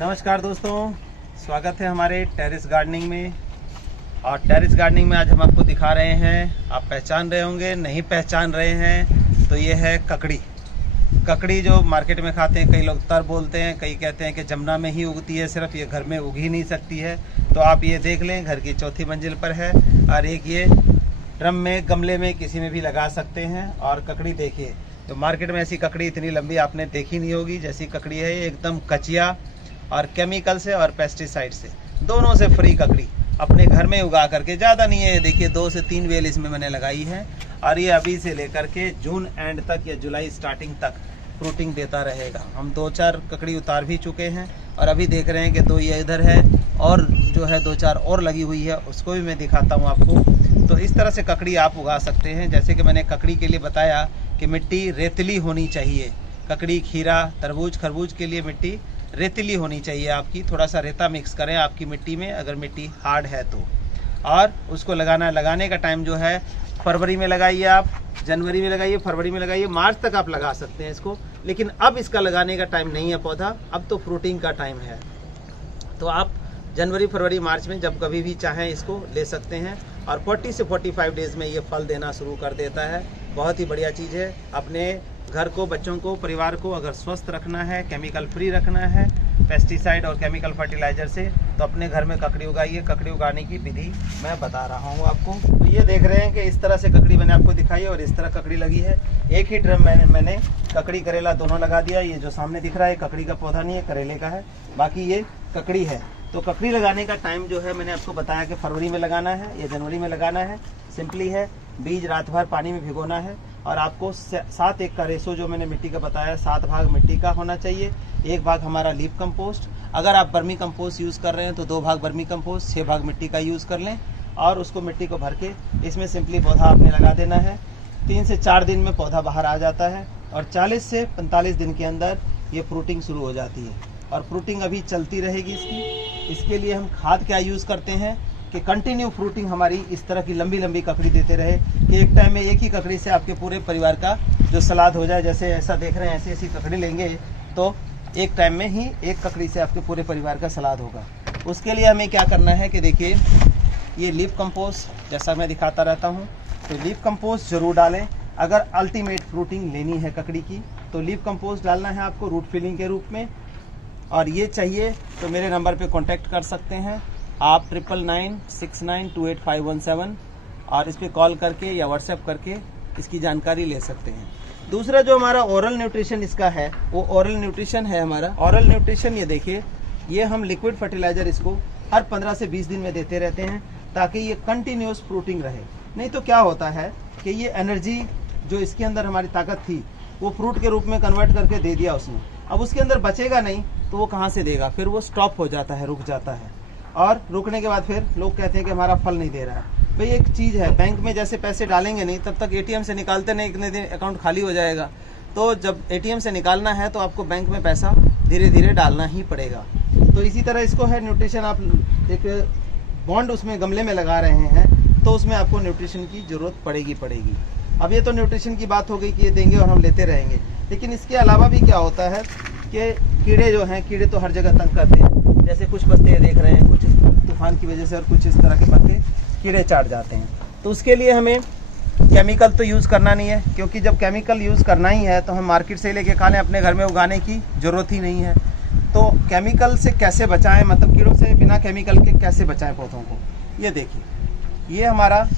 नमस्कार दोस्तों, स्वागत है हमारे टेरेस गार्डनिंग में। और टेरेस गार्डनिंग में आज हम आपको दिखा रहे हैं, आप पहचान रहे होंगे, नहीं पहचान रहे हैं तो ये है ककड़ी। ककड़ी जो मार्केट में खाते हैं, कई लोग तर बोलते हैं, कई कहते हैं कि जमुना में ही उगती है, सिर्फ ये घर में उग ही नहीं सकती है। तो आप ये देख लें, घर की चौथी मंजिल पर है और एक ये ड्रम में, गमले में, किसी में भी लगा सकते हैं। और ककड़ी देखिए, तो मार्केट में ऐसी ककड़ी इतनी लंबी आपने देखी नहीं होगी जैसी ककड़ी है। ये एकदम कचिया और केमिकल से और पेस्टिसाइड से, दोनों से फ्री ककड़ी अपने घर में उगा करके, ज़्यादा नहीं है, देखिए 2 से 3 बेल इसमें मैंने लगाई है। और ये अभी से लेकर के जून एंड तक या जुलाई स्टार्टिंग तक फ्रूटिंग देता रहेगा। हम 2-4 ककड़ी उतार भी चुके हैं और अभी देख रहे हैं कि 2 ये इधर है और जो है 2-4 और लगी हुई है, उसको भी मैं दिखाता हूँ आपको। तो इस तरह से ककड़ी आप उगा सकते हैं। जैसे कि मैंने ककड़ी के लिए बताया कि मिट्टी रेतीली होनी चाहिए। ककड़ी, खीरा, तरबूज, खरबूज के लिए मिट्टी रेतीली होनी चाहिए आपकी। थोड़ा सा रेता मिक्स करें आपकी मिट्टी में, अगर मिट्टी हार्ड है तो। और उसको लगाने का टाइम जो है फरवरी में लगाइए, आप जनवरी में लगाइए, फरवरी में लगाइए, मार्च तक आप लगा सकते हैं इसको। लेकिन अब इसका लगाने का टाइम नहीं है पौधा, अब तो फ्रूटिंग का टाइम है। तो आप जनवरी, फरवरी, मार्च में जब कभी भी चाहें इसको ले सकते हैं। और 40 से 45 डेज़ में ये फल देना शुरू कर देता है। बहुत ही बढ़िया चीज़ है। अपने घर को, बच्चों को, परिवार को अगर स्वस्थ रखना है, केमिकल फ्री रखना है, पेस्टिसाइड और केमिकल फर्टिलाइज़र से, तो अपने घर में ककड़ी उगाइए। ककड़ी उगाने की विधि मैं बता रहा हूँ आपको। तो ये देख रहे हैं कि इस तरह से ककड़ी मैंने आपको दिखाई है और इस तरह ककड़ी लगी है। एक ही ड्रम मैंने ककड़ी, करेला दोनों लगा दिया। ये जो सामने दिख रहा है ककड़ी का पौधा नहीं है, करेले का है, बाकी ये ककड़ी है। तो ककड़ी लगाने का टाइम जो है मैंने आपको बताया कि फरवरी में लगाना है या जनवरी में लगाना है। सिंपली है, बीज रात भर पानी में भिगोना है और आपको 7-1 का रेशो जो मैंने मिट्टी का बताया, 7 भाग मिट्टी का होना चाहिए, 1 भाग हमारा लीफ कंपोस्ट। अगर आप बर्मी कंपोस्ट यूज़ कर रहे हैं तो 2 भाग बर्मी कंपोस्ट, 6 भाग मिट्टी का यूज़ कर लें। और उसको मिट्टी को भर के इसमें सिंपली पौधा आपने लगा देना है। 3 से 4 दिन में पौधा बाहर आ जाता है और 40 से 45 दिन के अंदर ये फ्रूटिंग शुरू हो जाती है। और फ्रूटिंग अभी चलती रहेगी इसके लिए हम खाद क्या यूज़ करते हैं कि कंटिन्यू फ्रूटिंग हमारी इस तरह की लंबी लंबी ककड़ी देते रहे कि एक टाइम में एक ही ककड़ी से आपके पूरे परिवार का जो सलाद हो जाए। जैसे ऐसा देख रहे हैं, ऐसी ऐसी ककड़ी लेंगे तो एक टाइम में ही एक ककड़ी से आपके पूरे परिवार का सलाद होगा। उसके लिए हमें क्या करना है कि देखिए, ये लीफ कंपोस्ट जैसा मैं दिखाता रहता हूँ, तो लीफ कंपोस्ट ज़रूर डालें। अगर अल्टीमेट फ्रूटिंग लेनी है ककड़ी की तो लीफ कंपोस्ट डालना है आपको रूट फिलिंग के रूप में। और ये चाहिए तो मेरे नंबर पे कांटेक्ट कर सकते हैं आप, 9996928517, और इस पर कॉल करके या व्हाट्सएप करके इसकी जानकारी ले सकते हैं। दूसरा जो हमारा ओरल न्यूट्रिशन इसका है, वो ओरल न्यूट्रिशन है हमारा। ओरल न्यूट्रिशन ये देखिए, ये हम लिक्विड फर्टिलाइज़र इसको हर 15 से 20 दिन में देते रहते हैं ताकि ये कंटिन्यूस फ्रूटिंग रहे। नहीं तो क्या होता है कि ये एनर्जी जो इसके अंदर हमारी ताकत थी वो फ्रूट के रूप में कन्वर्ट करके दे दिया उसने। अब उसके अंदर बचेगा नहीं तो वो कहाँ से देगा, फिर वो स्टॉप हो जाता है, रुक जाता है। और रुकने के बाद फिर लोग कहते हैं कि हमारा फल नहीं दे रहा है। भाई एक चीज़ है, बैंक में जैसे पैसे डालेंगे नहीं तब तक एटीएम से निकालते नहीं, इतने दिन अकाउंट खाली हो जाएगा। तो जब एटीएम से निकालना है तो आपको बैंक में पैसा धीरे धीरे डालना ही पड़ेगा। तो इसी तरह इसको है न्यूट्रिशन। आप एक बॉन्ड उसमें गमले में लगा रहे हैं तो उसमें आपको न्यूट्रिशन की ज़रूरत पड़ेगी। अब ये तो न्यूट्रिशन की बात हो गई कि ये देंगे और हम लेते रहेंगे, लेकिन इसके अलावा भी क्या होता है कि कीड़े जो हैं, कीड़े तो हर जगह तंग करते हैं। जैसे कुछ पत्ते देख रहे हैं, कुछ तूफान की वजह से और कुछ इस तरह के पत्ते कीड़े चाट जाते हैं। तो उसके लिए हमें केमिकल तो यूज़ करना नहीं है, क्योंकि जब केमिकल यूज़ करना ही है तो हम मार्केट से लेके खा लें, अपने घर में उगाने की ज़रूरत ही नहीं है। तो केमिकल से कैसे बचाएं, मतलब कीड़ों से बिना केमिकल के कैसे बचाएं पौधों को। ये देखिए, ये हमारा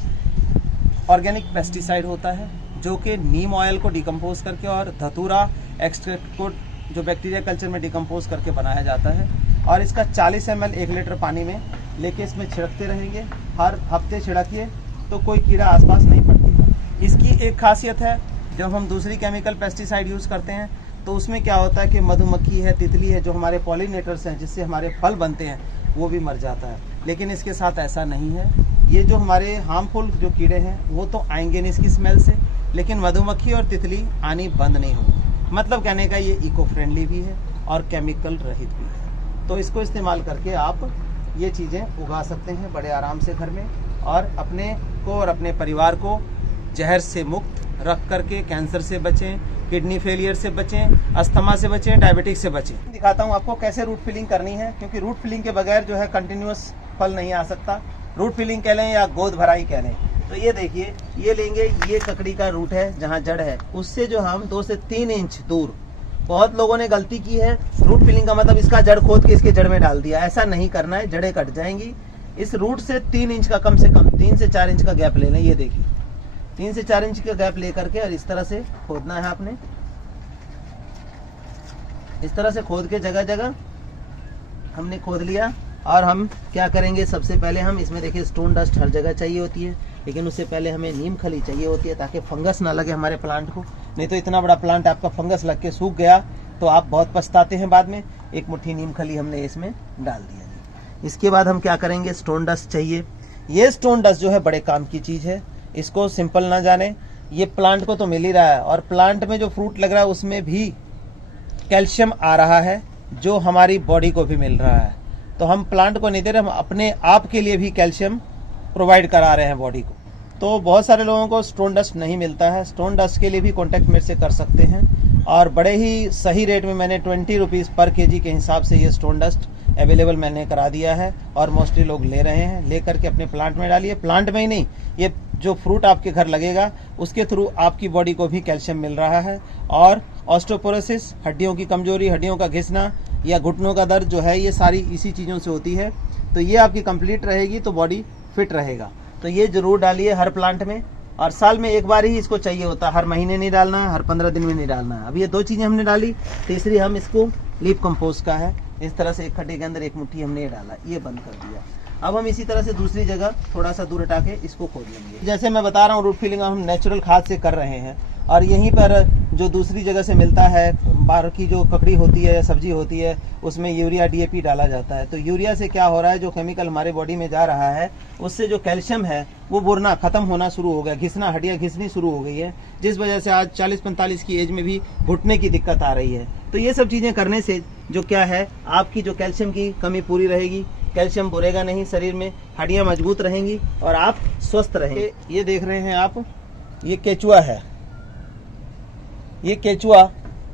ऑर्गेनिक पेस्टिसाइड होता है जो कि नीम ऑयल को डिकम्पोज करके और धतूरा एक्सट्रैक्ट को जो बैक्टीरिया कल्चर में डिकम्पोज करके बनाया जाता है। और इसका 40 ml 1 लीटर पानी में लेके इसमें छिड़कते रहेंगे, हर हफ्ते छिड़किए तो कोई कीड़ा आसपास नहीं पड़ती। इसकी एक खासियत है, जब हम दूसरी केमिकल पेस्टिसाइड यूज़ करते हैं तो उसमें क्या होता है कि मधुमक्खी है, तितली है, जो हमारे पॉलिनेटर्स हैं जिससे हमारे फल बनते हैं, वो भी मर जाता है। लेकिन इसके साथ ऐसा नहीं है। ये जो हमारे हार्मफुल जो कीड़े हैं वो तो आएंगे नहीं इसकी स्मेल से, लेकिन मधुमक्खी और तितली आनी बंद नहीं होगी। मतलब कहने का ये इको फ्रेंडली भी है और केमिकल रहित भी है। तो इसको इस्तेमाल करके आप ये चीज़ें उगा सकते हैं बड़े आराम से घर में, और अपने को और अपने परिवार को जहर से मुक्त रख करके कैंसर से बचें, किडनी फेलियर से बचें, अस्थमा से बचें, डायबिटिक्स से बचें। दिखाता हूँ आपको कैसे रूट फिलिंग करनी है, क्योंकि रूट फिलिंग के बगैर जो है कंटिन्यूअस फल नहीं आ सकता। रूट फिलिंग कह लें या गोद भराई कह लें। तो ये देखिए, ये लेंगे, ये ककड़ी का रूट है जहाँ जड़ है, उससे जो हम 2 से 3 इंच दूर, बहुत लोगों ने गलती की है, रूट फिलिंग का मतलब इसका जड़ खोद के इसके जड़ में डाल दिया। ऐसा नहीं करना है, जड़ें कट जाएंगी। इस रूट से 3 इंच का कम से कम 3 से 4 इंच का गैप लेना है। ये देखिए 3 से 4 इंच का गैप लेकर के और इस तरह से खोदना है आपने। इस तरह से खोद के जगह जगह हमने खोद लिया। और हम क्या करेंगे, सबसे पहले हम इसमें देखिए स्टोन डस्ट हर जगह चाहिए होती है, लेकिन उससे पहले हमें नीम खली चाहिए होती है ताकि फंगस ना लगे हमारे प्लांट को। नहीं तो इतना बड़ा प्लांट आपका फंगस लग के सूख गया तो आप बहुत पछताते हैं बाद में। एक मुट्ठी नीम खली हमने इसमें डाल दिया जी। इसके बाद हम क्या करेंगे, स्टोन डस्ट चाहिए। ये स्टोन डस्ट जो है बड़े काम की चीज़ है, इसको सिंपल ना जाने। ये प्लांट को तो मिल ही रहा है, और प्लांट में जो फ्रूट लग रहा है उसमें भी कैल्शियम आ रहा है जो हमारी बॉडी को भी मिल रहा है। तो हम प्लांट को नहीं दे रहे, हम अपने आप के लिए भी कैल्शियम प्रोवाइड करा रहे हैं बॉडी को। तो बहुत सारे लोगों को स्टोन डस्ट नहीं मिलता है, स्टोन डस्ट के लिए भी कॉन्टैक्ट मेरे से कर सकते हैं। और बड़े ही सही रेट में मैंने 20 रुपीज़ पर केजी के हिसाब से ये स्टोन डस्ट अवेलेबल मैंने करा दिया है, और मोस्टली लोग ले रहे हैं। ले करके अपने प्लांट में डालिए। प्लांट में ही नहीं, ये जो फ्रूट आपके घर लगेगा उसके थ्रू आपकी बॉडी को भी कैल्शियम मिल रहा है। और ऑस्टियोपोरोसिस, हड्डियों की कमजोरी, हड्डियों का घिसना या घुटनों का दर्द जो है, ये सारी इसी चीज़ों से होती है। तो ये आपकी कंप्लीट रहेगी तो बॉडी फिट रहेगा। तो ये जरूर डालिए हर प्लांट में, और साल में एक बार ही इसको चाहिए होता है, हर महीने नहीं डालना है, हर 15 दिन में नहीं डालना है। अब ये 2 चीज़ें हमने डाली। तीसरी हम इसको लीफ कंपोस्ट का है, इस तरह से एक खड्डे के अंदर 1 मुट्ठी हमने ये डाला, ये बंद कर दिया। अब हम इसी तरह से दूसरी जगह थोड़ा सा दूर हटा के इसको खोद लेंगे। जैसे मैं बता रहा हूँ, रूट फिलिंग हम नेचुरल खाद से कर रहे हैं, और यहीं पर जो दूसरी जगह से मिलता है, बाहर की जो ककड़ी होती है या सब्जी होती है, उसमें यूरिया DAP डाला जाता है। तो यूरिया से क्या हो रहा है, जो केमिकल हमारे बॉडी में जा रहा है उससे जो कैल्शियम है वो बुरना खत्म होना शुरू हो गया, घिसना, हड्डियाँ घिसनी शुरू हो गई है, जिस वजह से आज 40-45 की एज में भी घुटने की दिक्कत आ रही है। तो ये सब चीज़ें करने से जो क्या है, आपकी जो कैल्शियम की कमी पूरी रहेगी, कैल्शियम बुरेगा नहीं शरीर में, हड्डियाँ मजबूत रहेंगी और आप स्वस्थ रहेंगे। ये देख रहे हैं आप, ये केचुआ है। ये केचुआ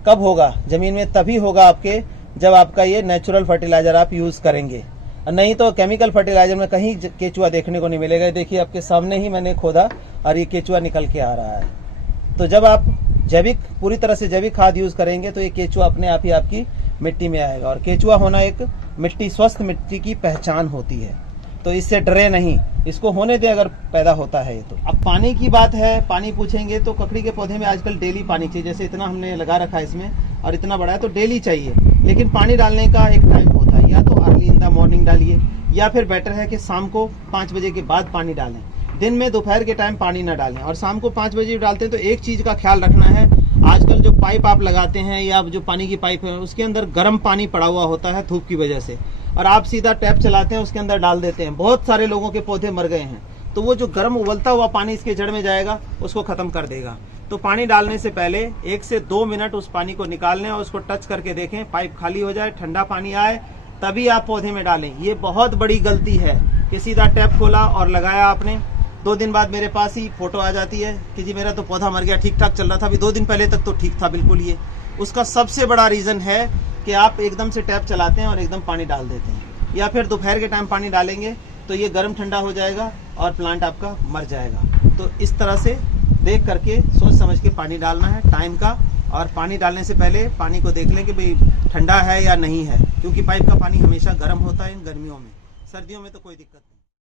कब होगा जमीन में? तभी होगा आपके जब आपका ये नेचुरल फर्टिलाइजर आप यूज करेंगे, नहीं तो केमिकल फर्टिलाइजर में कहीं केचुआ देखने को नहीं मिलेगा। देखिए आपके सामने ही मैंने खोदा और ये केचुआ निकल के आ रहा है। तो जब आप जैविक, पूरी तरह से जैविक खाद यूज करेंगे तो ये केचुआ अपने आप ही आपकी मिट्टी में आएगा। और केचुआ होना एक मिट्टी, स्वस्थ मिट्टी की पहचान होती है। तो इससे डरे नहीं, इसको होने दे अगर पैदा होता है ये तो। अब पानी की बात है, पानी पूछेंगे तो ककड़ी के पौधे में आजकल डेली पानी चाहिए। जैसे इतना हमने लगा रखा है इसमें और इतना बड़ा है तो डेली चाहिए, लेकिन पानी डालने का एक टाइम होता है। या तो अर्ली इन द मॉर्निंग डालिए, या फिर बेटर है कि शाम को 5 बजे के बाद पानी डालें। दिन में दोपहर के टाइम पानी ना डालें, और शाम को 5 बजे डालते हैं तो एक चीज़ का ख्याल रखना है, आजकल जो पाइप आप लगाते हैं या जो पानी की पाइप है उसके अंदर गर्म पानी पड़ा हुआ होता है धूप की वजह से, और आप सीधा टैप चलाते हैं उसके अंदर डाल देते हैं। बहुत सारे लोगों के पौधे मर गए हैं। तो वो जो गर्म उबलता हुआ पानी इसके जड़ में जाएगा उसको खत्म कर देगा। तो पानी डालने से पहले 1 से 2 मिनट उस पानी को निकाल लें और उसको टच करके देखें, पाइप खाली हो जाए, ठंडा पानी आए, तभी आप पौधे में डालें। ये बहुत बड़ी गलती है कि सीधा टैप खोला और लगाया आपने, 2 दिन बाद मेरे पास ही फोटो आ जाती है कि जी मेरा तो पौधा मर गया, ठीक ठाक चल रहा था, अभी 2 दिन पहले तक तो ठीक था बिल्कुल। ये उसका सबसे बड़ा रीज़न है कि आप एकदम से टैप चलाते हैं और एकदम पानी डाल देते हैं, या फिर दोपहर के टाइम पानी डालेंगे तो ये गर्म ठंडा हो जाएगा और प्लांट आपका मर जाएगा। तो इस तरह से देख करके सोच समझ के पानी डालना है टाइम का, और पानी डालने से पहले पानी को देख लें कि भाई ठंडा है या नहीं है, क्योंकि पाइप का पानी हमेशा गर्म होता है इन गर्मियों में, सर्दियों में तो कोई दिक्कत नहीं।